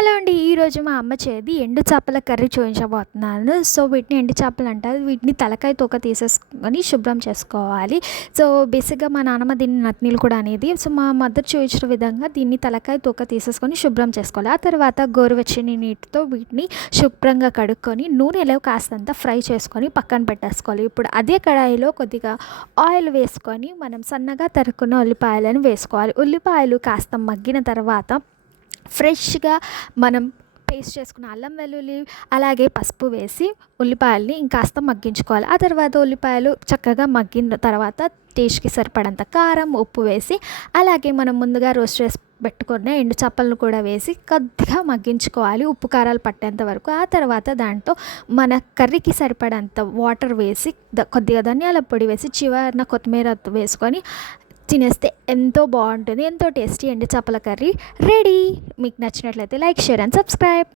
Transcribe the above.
Hello అండి. ఈరోజు మా అమ్మ చేతి ఎండు చేపల కర్రీ చూపించబోతున్నాను. సో వీటిని ఎండు చేపలు అంటారు. వీటిని తలకాయ తోక తీసేసుకొని శుభ్రం చేసుకోవాలి. సో బేసిక్గా మా నాన్నమ్మ దీన్ని నత్నీలు కూడా అనేది. సో మా మదర్ చూపించిన విధంగా దీన్ని తలకాయ తోక తీసేసుకొని శుభ్రం చేసుకోవాలి. ఆ తర్వాత గోరువెచ్చని నీటితో వీటిని శుభ్రంగా కడుక్కొని నూనెలో కాస్తంత ఫ్రై చేసుకొని పక్కన పెట్టేసుకోవాలి. ఇప్పుడు అదే కడాయిలో కొద్దిగా ఆయిల్ వేసుకొని మనం సన్నగా తరుక్కున్న ఉల్లిపాయలను వేసుకోవాలి. ఉల్లిపాయలు కాస్త మగ్గిన తర్వాత ఫ్రెష్గా మనం పేస్ట్ చేసుకున్న అల్లం వెల్లుల్లి అలాగే పసుపు వేసి ఉల్లిపాయల్ని ఇంకాస్త మగ్గించుకోవాలి. ఆ తర్వాత ఉల్లిపాయలు చక్కగా మగ్గిన తర్వాత టేస్ట్కి సరిపడంత కారం ఉప్పు వేసి అలాగే మనం ముందుగా రోస్ట్ చేసి పెట్టుకున్న ఎండు చేపలను కూడా వేసి కొద్దిగా మగ్గించుకోవాలి, ఉప్పు కారాలు పట్టేంత వరకు. ఆ తర్వాత దాంట్లో మన కర్రీకి సరిపడంత వాటర్ వేసి కొద్దిగా ధనియాల పొడి వేసి చివరన కొత్తిమీర వేసుకొని తినేస్తే ఎంతో బాగుంటుంది. ఎంతో టేస్టీ ఎండు చేపల కర్రీ రెడీ. మీకు నచ్చినట్లయితే లైక్, షేర్ అండ్ సబ్స్క్రైబ్.